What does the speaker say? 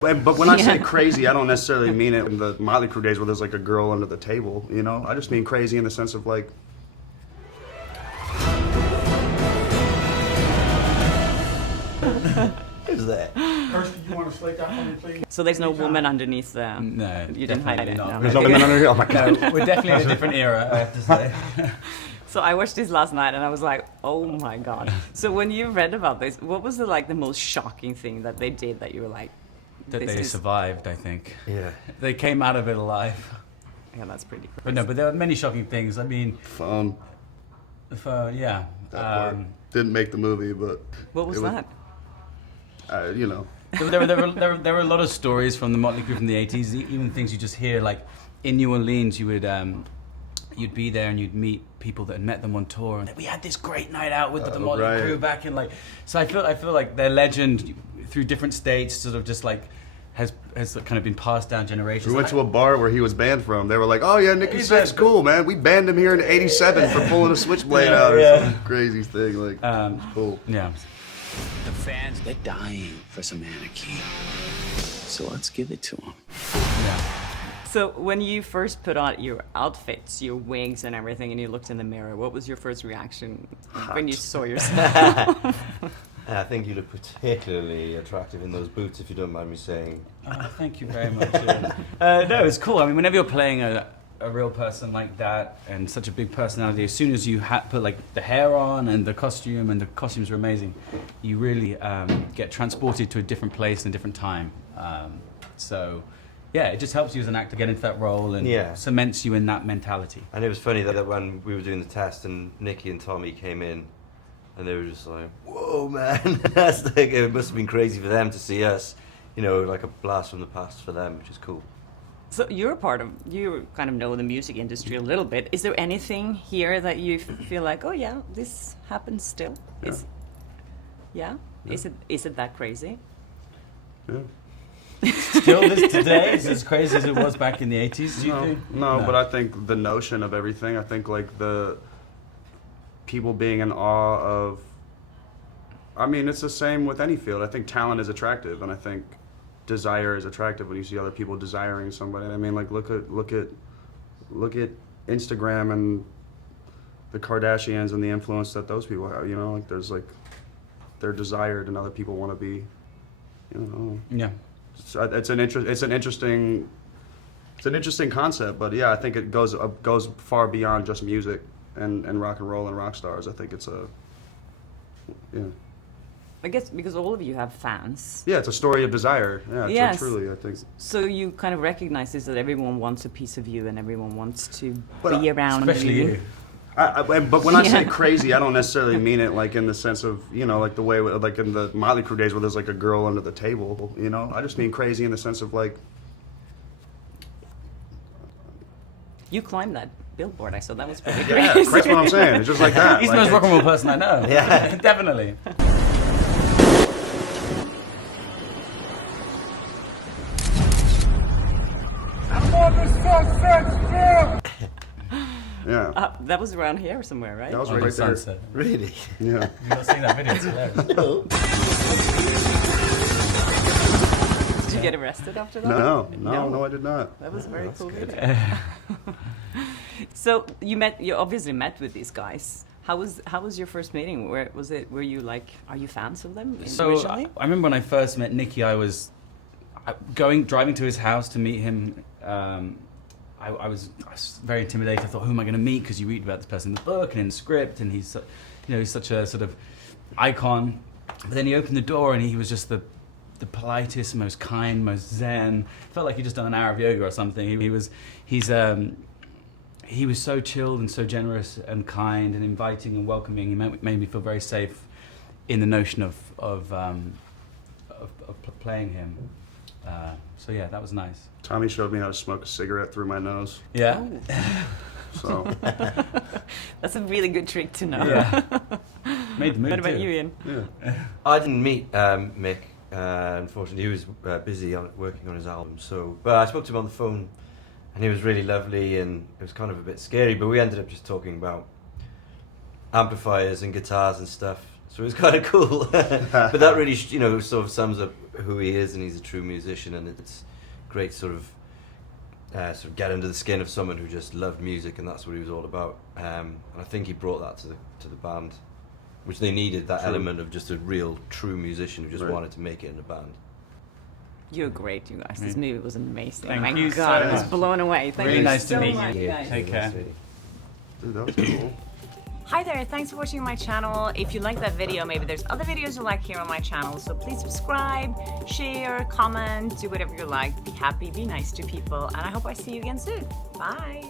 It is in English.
But when I say crazy, I don't necessarily mean it in the Motley Crue days where there's like a girl under the table, you know? I just mean crazy in the sense of like... Who's that? First, you want to slate that for me, please? So there's no woman underneath there? No. You didn't hide it? No. There's no women under here? Oh my God. No, we're definitely in a different era, I have to say. So I watched this last night and I was like, oh my God. So when you read about this, what was the most shocking thing that they did that you were like... That they survived, I think. Yeah. They came out of it alive. Yeah, that's pretty crazy. But no, but there are many shocking things. I mean... Phone. Yeah. That part. Didn't make the movie, but... What was that? You know. There were a lot of stories from the Motley Crue from the 80s, even things you just hear, like in New Orleans, you would... you'd be there and you'd meet people that had met them on tour, and we had this great night out with the Motley Crue back in like. So I feel like their legend through different states, sort of just like has kind of been passed down generations. We went to a bar where he was banned from. They were like, "Oh yeah, Nicky Sixx's cool, man. We banned him here in '87 for pulling a switchblade out or some crazy thing." Like, it's cool. Yeah. The fans, they're dying for some anarchy. So let's give it to them. Yeah. So when you first put on your outfits, your wigs and everything, and you looked in the mirror, what was your first reaction when you saw yourself? I think you look particularly attractive in those boots, if you don't mind me saying. Thank you very much. No, it's cool. I mean, whenever you're playing a real person like that and such a big personality, as soon as you put like the hair on and the costumes are amazing, you really get transported to a different place and a different time. So yeah, it just helps you as an actor get into that role and cements you in that mentality. And it was funny that when we were doing the test and Nicky and Tommy came in and they were just like, whoa man, that's like, it must have been crazy for them to see us, you know, like a blast from the past for them, which is cool. So you kind of know the music industry a little bit. Is there anything here that you feel like, oh yeah, this happens still? Is it that crazy? Yeah. Still today is as crazy as it was back in the 80s, do you think? No, but I think the notion of everything, I think like the people being in awe of, I mean, it's the same with any field. I think talent is attractive, and I think desire is attractive when you see other people desiring somebody. I mean, like look at Instagram and the Kardashians and the influence that those people have, you know, like there's like, they're desired and other people want to be, you know. Yeah. So it's an interesting concept, but yeah, I think it goes far beyond just music and rock and roll and rock stars. I think it's I guess because all of you have fans. Yeah, it's a story of desire. Yeah, yes. Truly, I think. So you kind of recognize this, that everyone wants a piece of you and everyone wants to be around especially you. But when I say crazy, I don't necessarily mean it like in the sense of, you know, like the way, like in the Motley Crue days where there's like a girl under the table, you know? I just mean crazy in the sense of like... You climbed that billboard, I saw that was pretty Yeah, crazy. that's what I'm saying. It's just like that. He's like, the most rock and roll person I know. Yeah. Definitely. Yeah. That was around here somewhere, right? That was On right the there. sunset. Really? Yeah. You've not seen that video, it's hilarious. Did you get arrested after that? No, I did not. That was a very cool good. video. So you obviously met with these guys. How was your first meeting? Were you like, are you fans of them originally? I remember when I first met Nicky, I was driving to his house to meet him. I was very intimidated. I thought, who am I going to meet? Because you read about this person in the book and in the script, and he's such a sort of icon. But then he opened the door, and he was just the politest, most kind, most zen. Felt like he'd just done an hour of yoga or something. He was so chilled and so generous and kind and inviting and welcoming. He made me feel very safe in the notion of playing him. So yeah, that was nice. Tommy showed me how to smoke a cigarette through my nose. Yeah. So. That's a really good trick to know. Yeah. Made the move. What about too. you, Ian? Yeah. I didn't meet Mick. Unfortunately, he was busy working on his album. But I spoke to him on the phone, and he was really lovely, and it was kind of a bit scary. But we ended up just talking about amplifiers and guitars and stuff. So it was kind of cool. But that really, you know, sort of sums up who he is, and he's a true musician, and it's great sort of get under the skin of someone who just loved music, and that's what he was all about. And I think he brought that to the band, which they needed, that element of just a real true musician who just wanted to make it in a band. You're great, you guys. This movie was amazing. Thank My you God, so I was much. blown away. Thank Really you nice so to meet much, you. guys. Take care. Dude, that was cool. Hi there, thanks for watching my channel. If you like that video, maybe there's other videos you like here on my channel, so please subscribe, share, comment, do whatever you like. Be happy, be nice to people, and I hope I see you again soon. Bye.